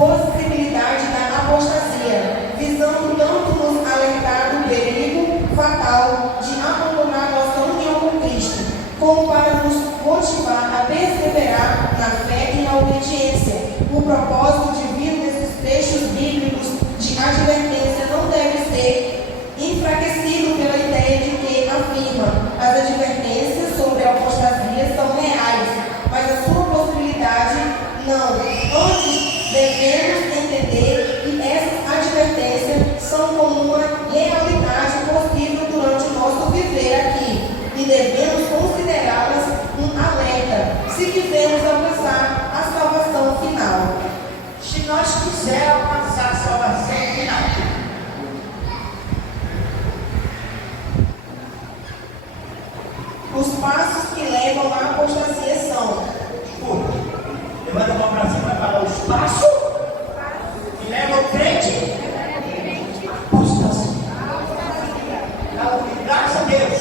possibilidade da apostasia, visando tanto nos alertar do perigo fatal de abandonar nossa união com Cristo, como para nos motivar a perseverar na fé e na obediência. O propósito divino desses trechos bíblicos de advertência não deve ser enfraquecido pela ideia de que afirma as advertências sobre a apostasia são reais, mas a sua possibilidade não. Antes, devemos entender que essas advertências são como uma realidade possível durante o nosso viver aqui e devemos considerá-las um alerta se quisermos alcançar a salvação final. Se nós quisermos alcançar a salvação final, os passos que levam à apostasia são: escuta, levanta a mão para cima e fala: os passos que levam o crente à apostasia. Graças a Deus,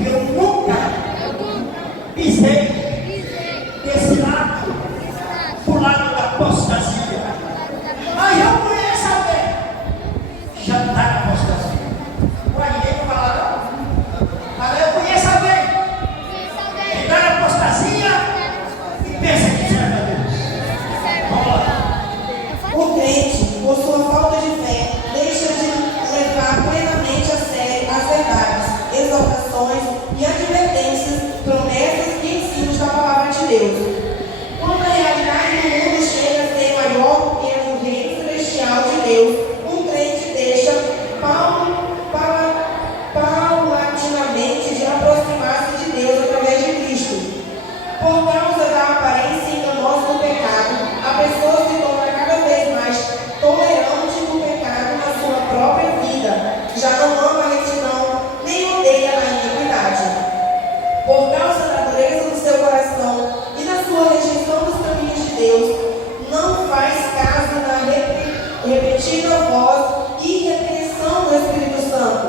eu nunca pisei desse lado, pro lado da apostasia. Mas eu conheço alguém já está na apostasia. Ué, ninguém vai falar não. Mas eu conheço alguém que está na apostasia e pensa que serve a Deus. Vamos lá. o crente, por sua falta de fé, deixa de levar plenamente a sério as verdades, exortações e advertências, promessas e ensinos da palavra de Deus. Quando a realidade do mundo chega a ser maior do que a do reino celestial de Deus, um crente deixa paulatinamente de aproximar-se de Deus através de Cristo. Por causa da aparência enganosa do pecado, a pessoa se torna cada vez mais tolerante do pecado na sua própria vida. Já não ama a retidão, nem odeia a iniquidade. Por causa da dureza do seu coração e da sua rejeição dos caminhos de Deus, não faz caso da repetida voz e repreensão do Espírito Santo.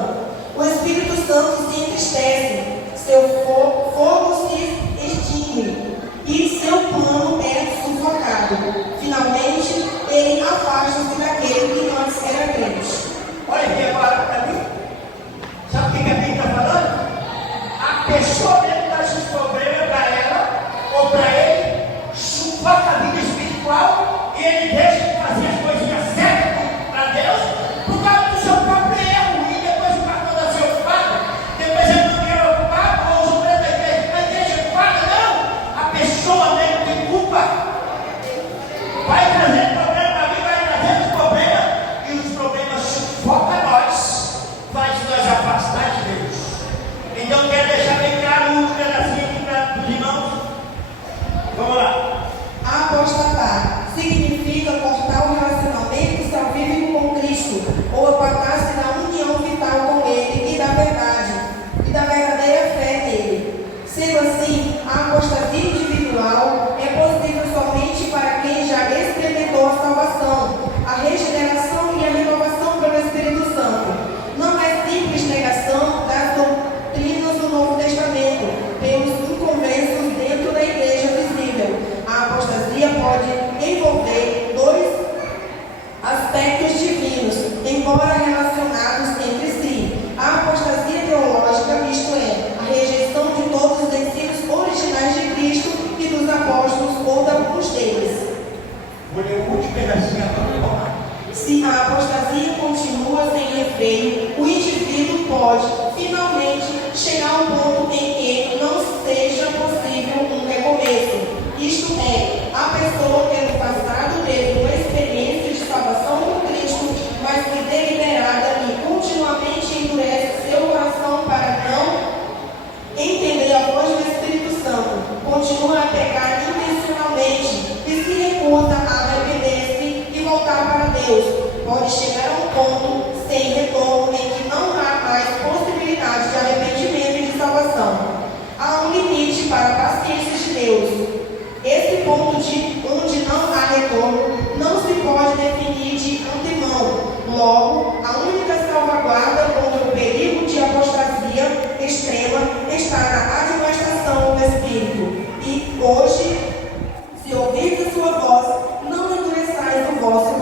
O Espírito Santo se entristece, seu fogo se extingue e seu plano é sufocado. Finalmente, ele afasta-se daquele que antes era crente. Olha aqui agora para mim. Sabe o que a Bíblia está falando? A pessoa mesmo dá esses problemas para ela ou para ele, sufoca a vida espiritual e ele deixa de fazer as coisinhas certas para Deus por causa do seu próprio erro. E depois o pastor da seu ocupado, depois ele não quer ocupado, ou os obreiros da igreja, a igreja ocupada, não. A pessoa mesmo tem culpa. Vai trazendo problema para mim, vai trazendo problemas, e os problemas sufocam nós, faz nós afastar de Deus. Então quero deixar bem claro um pedacinho aqui para os irmãos. Vamos lá. Apostatar significa cortar o relacionamento salvífico com Cristo, ou apartar-se da união vital com Ele e da verdade, e da verdadeira fé nele. Sendo assim, a apostasia individual é possível somente para quem já experimentou a salvação, a regeneração e a renovação pelo Espírito Santo. Não é simples negação das doutrinas do Novo Testamento pelos inconversos dentro da igreja visível. A apostasia pode envolver dois aspectos divinos, embora relacionados entre si. A apostasia teológica, isto é, a rejeição de todos os ensinos originais de Cristo e dos apóstolos ou de alguns deles. Vou ler o último pedacinho agora. Se a apostasia continua sem refreio, o indivíduo pode, finalmente, chegar ao ponto em que não seja possível um recomeço. Isto é, a pessoa tendo passado teve uma experiência de salvação com Cristo, mas que deliberada e continuamente endurece seu coração para não entender a voz do Espírito Santo, continua a pecar intencionalmente e se recusa a arrepender-se e voltar para Deus. Pode chegar a um ponto sem retorno em que não há mais possibilidade de arrependimento e de salvação. Há um limite para a paciência de Deus. Esse ponto onde não há retorno não se pode definir de antemão. Logo, a única salvaguarda contra o perigo de apostasia extrema está na admoestação do Espírito. E hoje, se ouvirdes a sua voz, não endureçais vosso